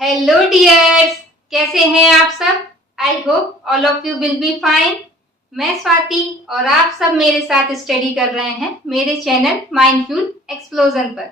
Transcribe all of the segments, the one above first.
Hello dears, कैसे हैं आप सब। I hope all of you will be fine. मैं स्वाति और आप सब मेरे साथ स्टडी कर रहे हैं मेरे चैनल माइंडफुल एक्सप्लोजन पर।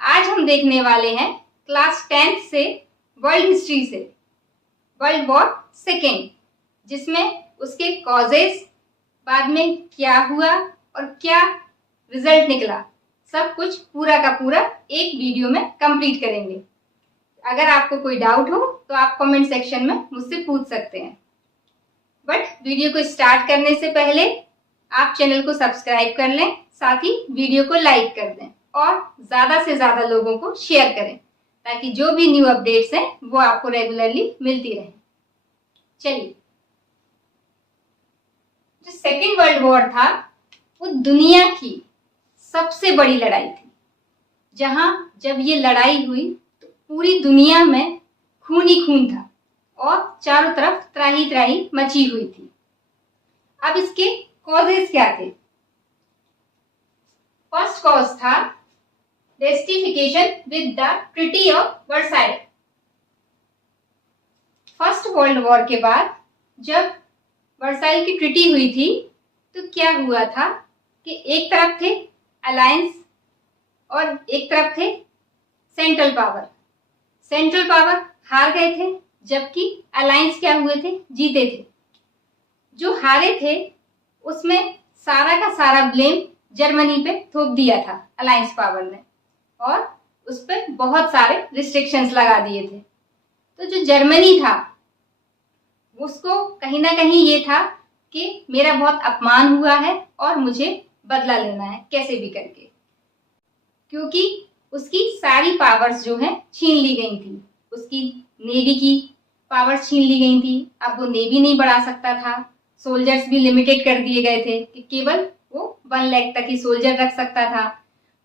आज हम देखने वाले हैं क्लास 10th से वर्ल्ड हिस्ट्री से वर्ल्ड वॉर सेकेंड, जिसमें उसके कॉजेस, बाद में क्या हुआ और क्या रिजल्ट निकला, सब कुछ पूरा का पूरा एक वीडियो में कंप्लीट करेंगे। अगर आपको कोई डाउट हो तो आप कमेंट सेक्शन में मुझसे पूछ सकते हैं। बट वीडियो को स्टार्ट करने से पहले आप चैनल को सब्सक्राइब कर लें, साथ ही वीडियो को लाइक कर दें और ज़्यादा से ज़्यादा लोगों को शेयर करें, ताकि जो भी न्यू अपडेट्स हैं वो आपको रेगुलरली मिलती रहें। चलिए, जो सेकेंड वर्ल्ड वॉर था वो दुनिया की सबसे बड़ी लड़ाई थी, जहां जब ये लड़ाई हुई तो पूरी दुनिया में खून ही खून था और चारों तरफ त्राही त्राही मची हुई थी। अब इसके कॉजेस क्या थे? फर्स्ट कॉज था rectification with the treaty of Versailles. First world war के बाद जब वर्साइल की ट्रीटी हुई थी तो क्या हुआ था कि एक तरफ थे अलायंस और एक तरफ थे सेंट्रल पावर। सेंट्रल पावर हार गए थे, जबकि अलायंस क्या हुए थे? जीते थे। जो हारे थे उसमें सारा का सारा ब्लेम जर्मनी पे थोप दिया था अलायंस पावर ने, और उस पर बहुत सारे रिस्ट्रिक्शंस लगा दिए थे। तो जो जर्मनी था उसको कहीं ना कहीं ये था कि मेरा बहुत अपमान हुआ है और मुझे बदला लेना है कैसे भी करके, क्योंकि उसकी सारी पावर्स जो है छीन ली गई थी। उसकी नेवी की पावर्स छीन ली गई थी। अब वो नेवी नहीं बढ़ा सकता था। सोल्जर्स भी लिमिटेड कर दिए गए थे कि केवल वो 1 लाख तक ही सोल्जर रख सकता था।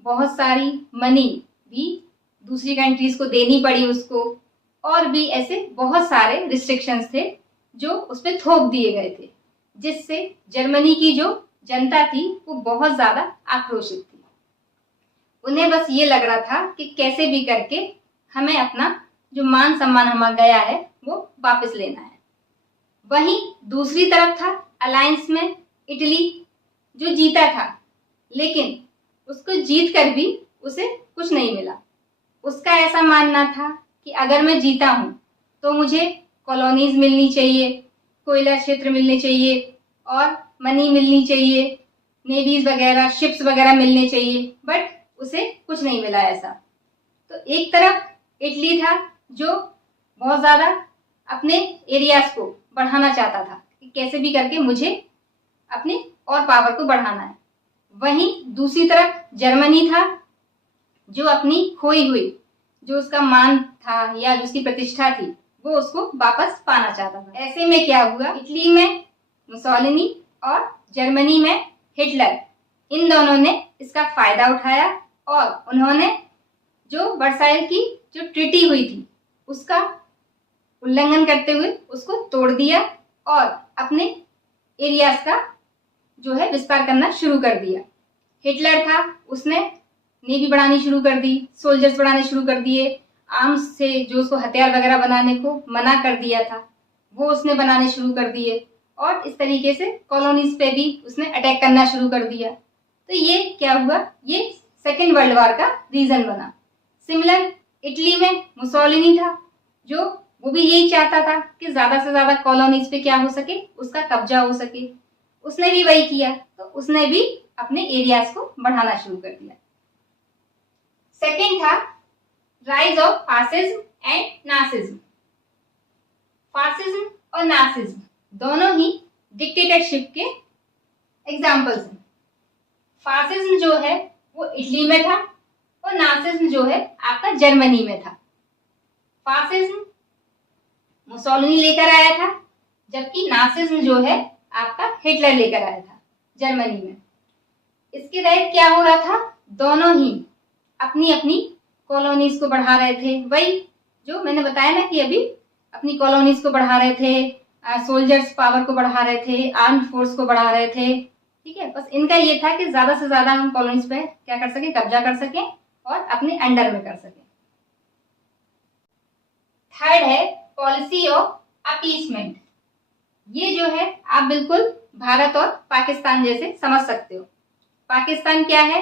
बहुत सारी मनी भी दूसरी कंट्रीज को देनी पड़ी उसको, और भी ऐसे बहुत सारे रिस्ट्रिक्शंस थे जो उस पर थोप दिए गए थे, जिससे जर्मनी की जो जनता थी वो बहुत ज्यादा आक्रोशित थी। उन्हें बस ये लग रहा था कि कैसे भी करके हमें अपना जो मान सम्मान हमारा गया है वो वापस लेना है। वहीं दूसरी तरफ था अलायंस में इटली, जो जीता था, लेकिन उसको जीत कर भी उसे कुछ नहीं मिला। उसका ऐसा मानना था कि अगर मैं जीता हूं तो मुझे कॉलोनीज मिलनी चाहिए, कोयला क्षेत्र मिलने चाहिए और मनी मिलनी चाहिए, नेवीज वगैरह, शिप्स वगैरह मिलने चाहिए। बट उसे कुछ नहीं मिला ऐसा। तो एक तरफ इटली था जो बहुत ज्यादा अपने एरियाज को बढ़ाना चाहता था कि कैसे भी करके मुझे अपने और पावर को बढ़ाना है। वहीं दूसरी तरफ जर्मनी था जो अपनी खोई हुई जो उसका मान था या जो उसकी प्रतिष्ठा थी वो उसको वापस पाना चाहता था। ऐसे में क्या हुआ, इटली में मुसोलिनी और जर्मनी में हिटलर, इन दोनों ने इसका फायदा उठाया और उन्होंने जो वर्साइल की जो ट्रीटी हुई थी उसका उल्लंघन करते हुए उसको तोड़ दिया और अपने एरियाज का जो है विस्तार करना शुरू कर दिया। हिटलर था, उसने नेवी बढ़ानी शुरू कर दी, सोल्जर्स बढ़ाने शुरू कर दिए। आर्म्स से जो उसको हथियार वगैरह बनाने को मना कर दिया था वो उसने बनाने शुरू कर दिए, और इस तरीके से कॉलोनीज पे भी उसने अटैक करना शुरू कर दिया। तो ये क्या हुआ, ये सेकेंड वर्ल्ड वॉर का रीजन बना। सिमिलर इटली में मुसोलिनी था जो वो भी यही चाहता था कि ज्यादा से ज्यादा कॉलोनीज पे क्या हो सके, उसका कब्जा हो सके। उसने भी वही किया, तो उसने भी अपने एरियाज को बढ़ाना शुरू कर दिया। सेकेंड था rise of fascism and nazism. Fascism और नासिज्म दोनों ही डिक्टेटरशिप के एग्जाम्पल्स हैं। फासिज्म जो है वो इटली में था और नासिज्म जो है आपका जर्मनी में था। फासिज्म मुसोलिनी लेकर आया था, जबकि नासिज्म जो है आपका हिटलर लेकर आया था जर्मनी में। इसके तहत क्या हो रहा था, दोनों ही अपनी अपनी कॉलोनीज को बढ़ा रहे थे। वही जो मैंने बताया ना कि अभी अपनी कॉलोनीज को बढ़ा रहे थे, सोल्जर्स पावर को बढ़ा रहे थे, आर्म्ड फोर्स को बढ़ा रहे थे। ठीक है, बस इनका ये था कि ज्यादा से ज्यादा हम कॉलोनीज पे क्या कर सके, कब्जा कर सकें और अपने अंडर में कर सकें। थर्ड है पॉलिसी ऑफ अपीसमेंट। ये जो है आप बिल्कुल भारत और पाकिस्तान जैसे समझ सकते हो। पाकिस्तान क्या है,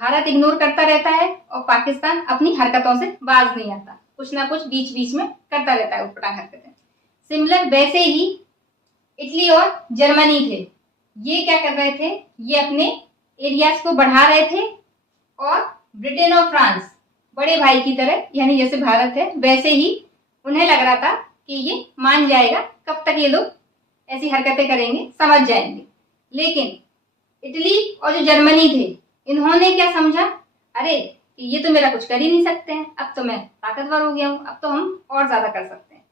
भारत इग्नोर करता रहता है और पाकिस्तान अपनी हरकतों से बाज नहीं आता, कुछ ना कुछ बीच बीच में करता रहता है उटपटांग हरकतें। सिमिलर वैसे ही इटली और जर्मनी थे, ये क्या कर रहे थे, ये अपने एरियाज को बढ़ा रहे थे और ब्रिटेन और फ्रांस बड़े भाई की तरह, यानी जैसे भारत है वैसे ही उन्हें लग रहा था कि ये मान जाएगा, कब तक ये लोग ऐसी हरकतें करेंगे, समझ जाएंगे। लेकिन इटली और जो जर्मनी थे, इन्होंने क्या समझा, अरे ये तो मेरा कुछ कर ही नहीं सकते हैं, अब तो मैं ताकतवर हो गया हूं, अब तो हम और ज्यादा कर सकते हैं।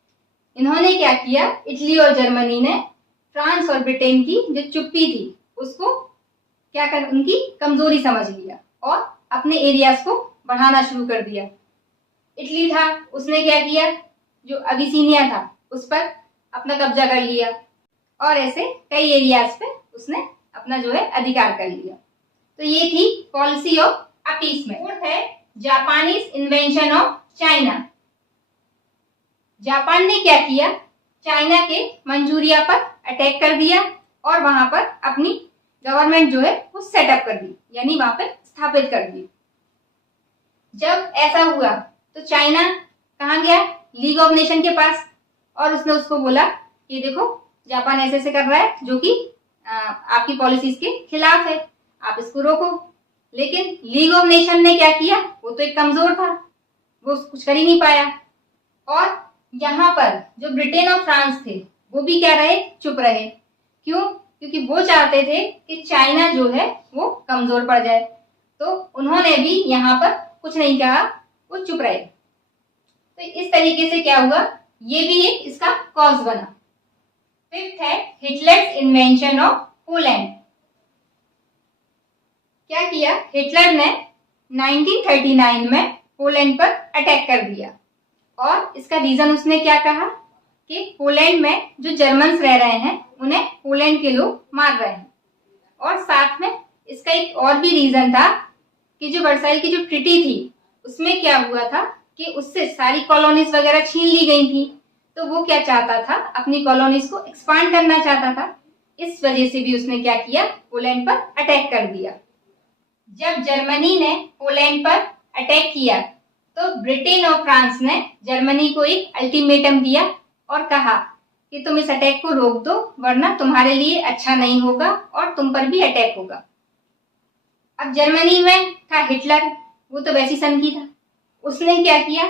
इन्होंने क्या किया, इटली और जर्मनी ने फ्रांस और ब्रिटेन की जो चुप्पी थी उसको क्या कर, उनकी कमजोरी समझ लिया और अपने एरियाज को बढ़ाना शुरू कर दिया। इटली था, उसने क्या किया, जो अबिसिनिया था उस पर अपना कब्जा कर लिया और ऐसे कई एरियाज पे उसने अपना जो है अधिकार कर लिया। तो ये थी पॉलिसी ऑफ अपीसमेंट। फोर्थ है Japanese invention of China. Japan ने क्या किया, चाइना के मंचूरिया पर अटैक कर दिया और वहां पर अपनी गवर्नमेंट जो है वो सेटअप कर दी, यानी वहां पर स्थापित कर दी। जब ऐसा हुआ तो चाइना कहाँ गया, लीग ऑफ नेशन के पास, और उसने उसको बोला कि देखो जापान ऐसे ऐसे कर रहा है जो कि आपकी पॉलिसीज के खिलाफ है, आप इसको रोको। लेकिन लीग ऑफ नेशन ने क्या किया, वो तो एक कमजोर था, वो कुछ कर ही नहीं पाया। और यहाँ पर जो ब्रिटेन और फ्रांस थे वो भी क्या रहे, चुप रहे। क्यों, क्योंकि वो चाहते थे कि चाइना जो है वो कमजोर पड़ जाए, तो उन्होंने भी यहाँ पर कुछ नहीं कहा, वो चुप रहे। तो इस तरीके से क्या हुआ, ये भी एक इसका कॉज बना। फिफ्थ है हिटलर्स इन्वेंशन ऑफ पोलैंड। क्या किया, हिटलर ने 1939 में पोलैंड पर अटैक कर दिया और इसका रीजन उसने क्या कहा कि पोलैंड में जो जर्मन्स रह रहे हैं उन्हें पोलैंड के लोग मार रहे हैं। और साथ में इसका एक और भी रीजन था कि जो वर्साइल की जो ट्रीटी थी उसमें क्या हुआ था कि उससे सारी कॉलोनीज वगैरह छीन ली गई थी, तो वो क्या चाहता था, अपनी कॉलोनीज को एक्सपांड करना चाहता था। इस वजह से भी उसने क्या किया, पोलैंड पर अटैक कर दिया। जब जर्मनी ने पोलैंड पर अटैक किया तो ब्रिटेन और फ्रांस ने जर्मनी को एक अल्टीमेटम दिया और कहा कि तुम इस अटैक को रोक दो, वरना तुम्हारे लिए अच्छा नहीं होगा और तुम पर भी अटैक होगा। अब जर्मनी में था हिटलर, वो तो वैसी सनकी था, उसने क्या किया,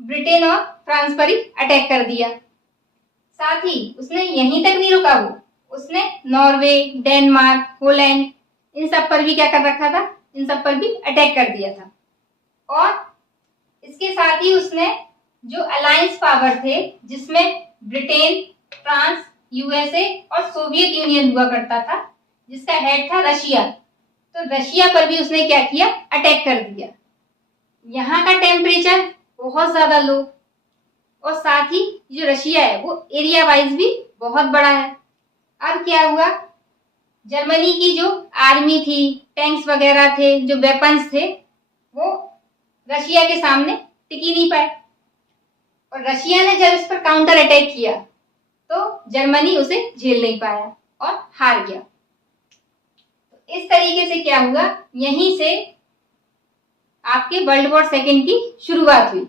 ब्रिटेन और फ्रांस पर ही अटैक कर दिया। साथ ही उसने यहीं तक नहीं रुका, वो उसने नॉर्वे, डेनमार्क, होलैंड, इन सब पर भी क्या कर रखा था, इन सब पर भी अटैक कर दिया था। और इसके साथ ही उसने जो अलायंस पावर थे, जिसमें ब्रिटेन, फ्रांस, यूएसए और सोवियत यूनियन हुआ करता था, जिसका हेड था रशिया, तो रशिया पर भी उसने क्या किया, अटैक कर दिया। यहाँ का टेम्परेचर बहुत ज्यादा लो और साथ ही जो रशिया है वो एरिया वाइज भी बहुत बड़ा है। अब क्या हुआ, जर्मनी की जो आर्मी थी, टैंक्स वगैरह थे, जो वेपन्स थे, वो रशिया के सामने टिकी नहीं पाए और रशिया ने जब इस पर काउंटर अटैक किया तो जर्मनी उसे झेल नहीं पाया और हार गया। तो इस तरीके से क्या हुआ, यहीं से आपके वर्ल्ड वॉर सेकेंड की शुरुआत हुई।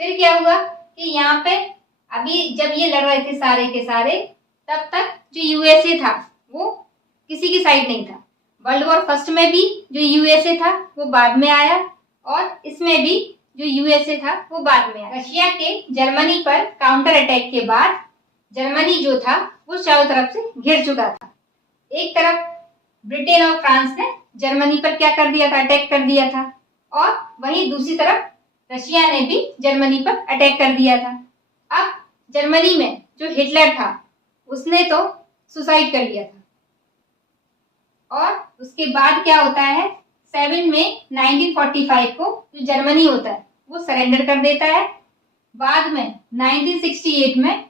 फिर क्या हुआ कि यहाँ पे अभी जब ये लड़ रहे थे सारे के सारे, तब तक जो यूएसए था वो किसी की साइड नहीं था। वर्ल्ड वॉर फर्स्ट में भी जो यूएसए था वो बाद में आया और इसमें भी जो यूएसए था वो बाद में आया। रशिया के जर्मनी पर काउंटर अटैक के बाद जर्मनी जो था वो चारों तरफ से घिर चुका था। एक तरफ ब्रिटेन और फ्रांस ने जर्मनी पर क्या कर दिया था, अटैक कर दिया था, और वहीं दूसरी तरफ रशिया ने भी जर्मनी पर अटैक कर दिया था। अब जर्मनी में जो हिटलर था उसने तो सुसाइड कर लिया था और उसके बाद क्या होता है, 7 मई 1945 को जो जर्मनी होता है वो सरेंडर कर देता है। बाद में 1968 में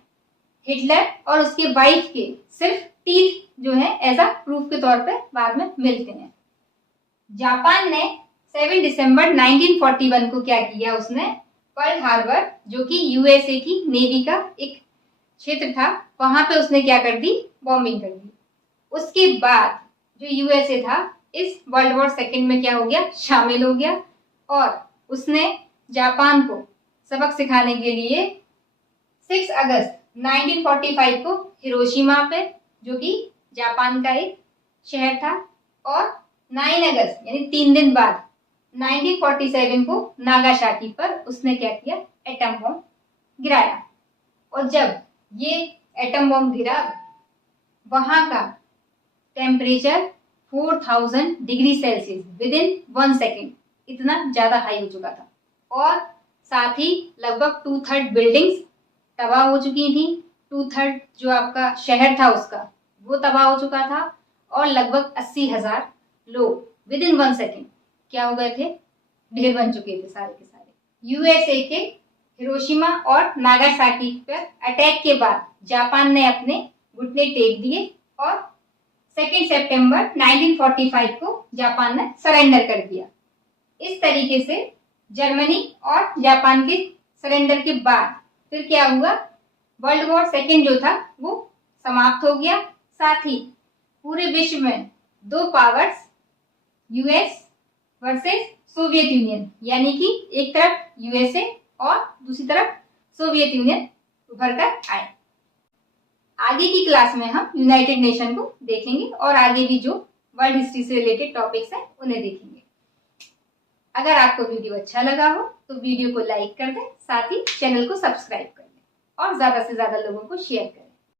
हिटलर और उसके वाइफ के सिर्फ टीथ जो है एज अ प्रूफ के तौर पे बाद में मिलते हैं। जापान ने 7 दिसंबर 1941 को क्या किया, उसने पर्ल हार्बर, जो कि यूएसए की नेवी का एक क्षेत्र था, वहां पे उसने क्या कर दी, बॉम्बिंग कर दी। उसके बाद जो यूएसए था इस वर्ल्ड वॉर सेकेंड में क्या हो गया, शामिल हो गया, और उसने जापान को सबक सिखाने के लिए 6 अगस्त 1945 को हिरोशिमा पे, जो कि जापान का एक शहर था, और 9 अगस्त यानी 3 दिन बाद 1947 को नागासाकी पर उसने क्या किया, एटम बम गिराया। और जब ये एटम बम गिरा, वहां का temperature 4000 degree Celsius with in 1 second, इतना ज्यादा हाई हो चुका था। और साथ ही लगभग 2/3 बिल्डिंग्स तबाह हो चुकी थी, 2/3 जो आपका शहर था उसका वो तबाह हो चुका था, और लगभग 80,000 लोग विद इन 1 सेकेंड क्या हो गए थे, ढेर बन चुके थे सारे के सारे। यूएसए के हिरोशिमा और नागासाकी पर अटैक के बाद जापान ने अपने घुटने टेक दिए, और 2 सितंबर 1945 को जापान ने सरेंडर कर दिया। इस तरीके से जर्मनी और जापान के सरेंडर के बाद फिर क्या हुआ, वर्ल्ड वॉर सेकेंड जो था वो समाप्त हो गया। साथ ही पूरे विश्व में 2 powers, US versus Soviet union, यानी कि एक तरफ यूएसए और दूसरी तरफ सोवियत यूनियन उभर कर आए। आगे की क्लास में हम यूनाइटेड नेशन को देखेंगे, और आगे भी जो वर्ल्ड हिस्ट्री से रिलेटेड टॉपिक्स हैं उन्हें देखेंगे। अगर आपको वीडियो अच्छा लगा हो तो वीडियो को लाइक कर दें, साथ ही चैनल को सब्सक्राइब कर दें, और ज्यादा से ज्यादा लोगों को शेयर करें।